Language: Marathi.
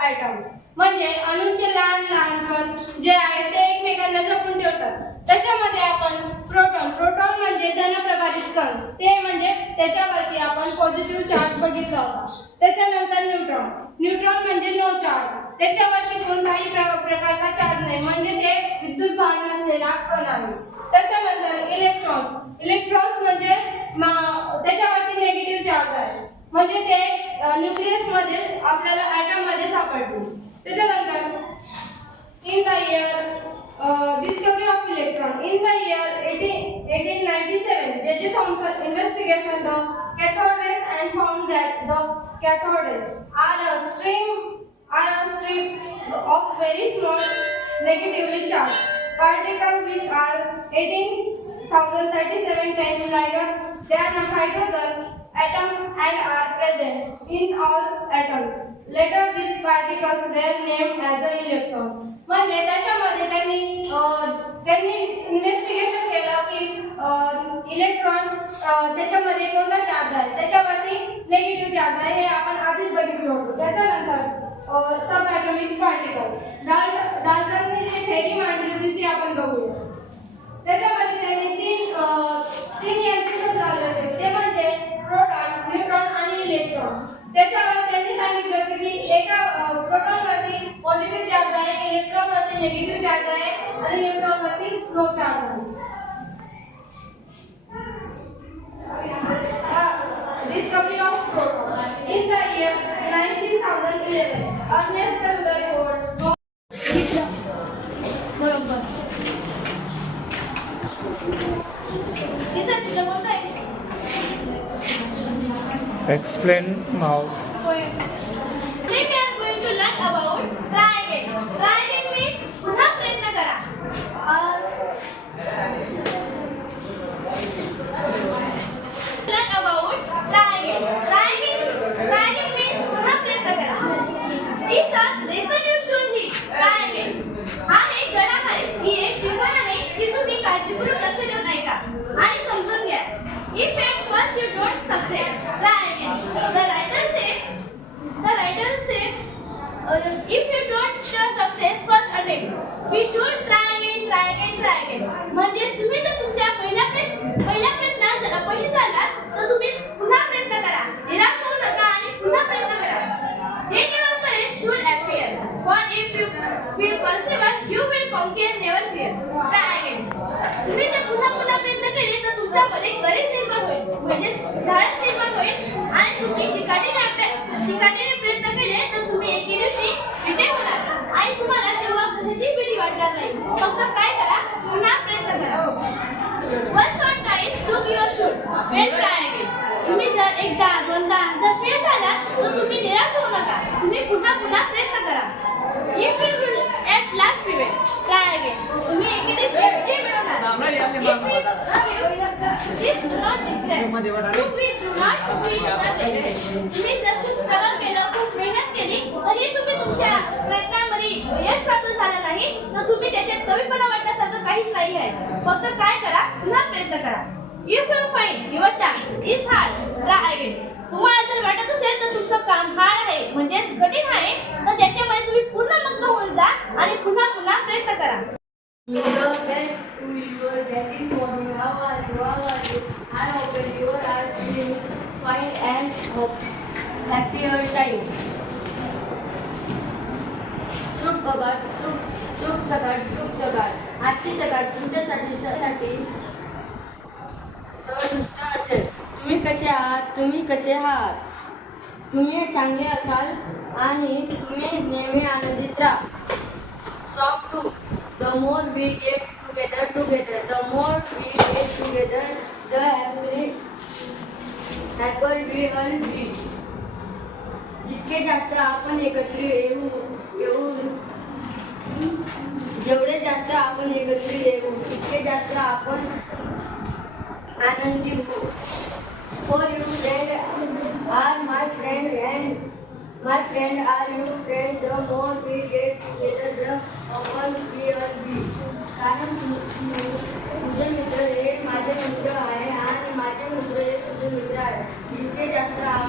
ॲटम म्हणजे अणूंचे लहान लहान कण जे आहेत ते एकमेकांना जपून ठेवतात. त्याच्यामध्ये आपण प्रोटॉन प्रोटॉन म्हणजे धनप्रभारित कण. ते म्हणजे त्याच्यावरती आपण पॉझिटिव्ह चार्ज बघितला होता. त्याच्यानंतर न्यूट्रॉन न्यूट्रॉन म्हणजे नो चार्ज त्याच्यावरती कोणताही प्र- प्रकारचा चार्ज नाही. म्हणजे ते विद्युत भार नसलेला कण आहे. त्याच्यानंतर इलेक्ट्रॉन इलेक्ट्रॉन्स म्हणजे त्याच्यावरती निगेटिव्ह चार्ज आहे. म्हणजे ते न्यूक्लियसमध्ये आपल्याला ॲटममध्ये सापडतील त्याच्यानंतर in the year discovery of electron in the year eighteen eighteen ninety seven J J Thomson investigation the cathode rays and found that the cathode are a stream are a stream of very small negatively charged particles which are 18,037 10 ligands. They are hydrogen atom and are present in all atoms. Later these particles were named as the electrons. म्हणजे त्याच्यामध्ये त्यांनी त्यांनी इन्व्हेस्टिगेशन केलं की इलेक्ट्रॉन त्याच्यामध्ये कोणता चार्ज आहे त्याच्यावरती नेगेटिव्ह चार्ज आहे हे आपण आधीच बघितलं होतं त्याच्यानंतर सब ॲटॉमिक पार्टिकल डाल्टनने जी थेरी मांडली होती ती आपण बघूया त्याच्यामध्ये त्यांनी तीन अं, तीन यांचे शोध लावले होते ते म्हणजे प्रोटॉन न्यूट्रॉन आणि इलेक्ट्रॉन त्याच्यावर त्यांनी सांगितलं होतं की एका प्रोटॉन वरती पॉझिटिव्ह चार्ज आहे इलेक्ट्रॉन वरती निगेटिव्ह चार्ज आहे आणि न्यूट्रॉन वरती नो चार्ज आहे discovery of proton in the year 19011 Ernest Rutherford बरोबर तिसरा चित्र कोणता आहे Explain now. Today we are going to learn about try again. Try again means पुन्हा प्रयत्न करा. Learn about try again. Try again. Try again means पुन्हा प्रयत्न करा. These are lesson you should read. Try again. हा एक धडा आहे. ही एक शिकवण आहे जी तुम्ही काळजीपूर्वक लक्ष देऊन ऐका आणि समजून घ्या. If at first you don't succeed, try. The writer said The writer said, uh, if you don't show success first attempt, we should try again, try again, try again. म्हणजे तुम्ही जर तुमच्या पहिल्या प्रश्न पहिल्या प्रयत्नात जर अपयशी झालात तर तुम्ही पुन्हा प्रयत्न करा निराश होऊ नका आणि पुन्हा प्रयत्न करा Then your courage should appear. For if you will persevere, you will conquer, never fear. Try again. तुम्ही जर पुन्हा पुन्हा प्रयत्न केले तर तुमच्यामध्ये करेज निर्माण होईल म्हणजे धाडस निर्माण होईल आणि तुम्ही चिकाटीने अभ्यास चिकाटीने प्रयत्न केले तर तुम्ही एके दिवशी विजय होणार. आणि तुम्हाला तेव्हा कशाची भीती वाटणार नाही. फक्त काय करा पुन्हा प्रयत्न करा. Once or twice took your shoot. Well try तुम्ही जर एकदा दोनदा जर फेल झालात तर तुम्ही निराश होऊ नका. तुम्ही पुन्हा पुन्हा प्रयत्न करा If you will at last prevail, try again. तुम्ही एके दिवशी विजय मिळवणार If we this do not deadline, तुम्ही जर खूप struggle केलं खूप मेहनत केली तरी तुम्ही तुमच्या प्रयत्नामध्ये यश प्राप्त झालं नाही तर तुम्ही त्याच्यात कमीपणा वाटण्यासारखं काहीच नाही आहे. फक्त काय करा? पुन्हा प्रयत्न करा. If you find your task is hard try again तुम्हाला जर वाटत असेल तर तुमचं काम हार्ड आहे म्हणजेच कठीण आहे तर त्याच्यामध्ये तुम्ही पूर्ण मग्न होऊन जा आणि पुन्हा पुन्हा प्रयत्न करा get to your getting morning. How are you? How are you? I hope that you are feeling fine of happier time. शुभ बघा शुभ शुभ सकाळ शुभ सकाळ आजची सकाळ तुमच्यासाठी साठी सहसुष्ट असेल तुम्ही कसे आहात तुम्ही कसे आहात तुम्ही चांगले असाल आणि तुम्ही नेहमी आनंदित राहा song to the more we get together together the more we get together the happy apple be आणि डी जितके जास्त आपण एकत्रित येऊ येऊ जेवढे जास्त आपण एकत्रित येऊ तितके जास्त आपण आनंदी होऊ. For you friend are my friend and my friend are you friend the more be get together the our we are be कारण तुझे 这件事啊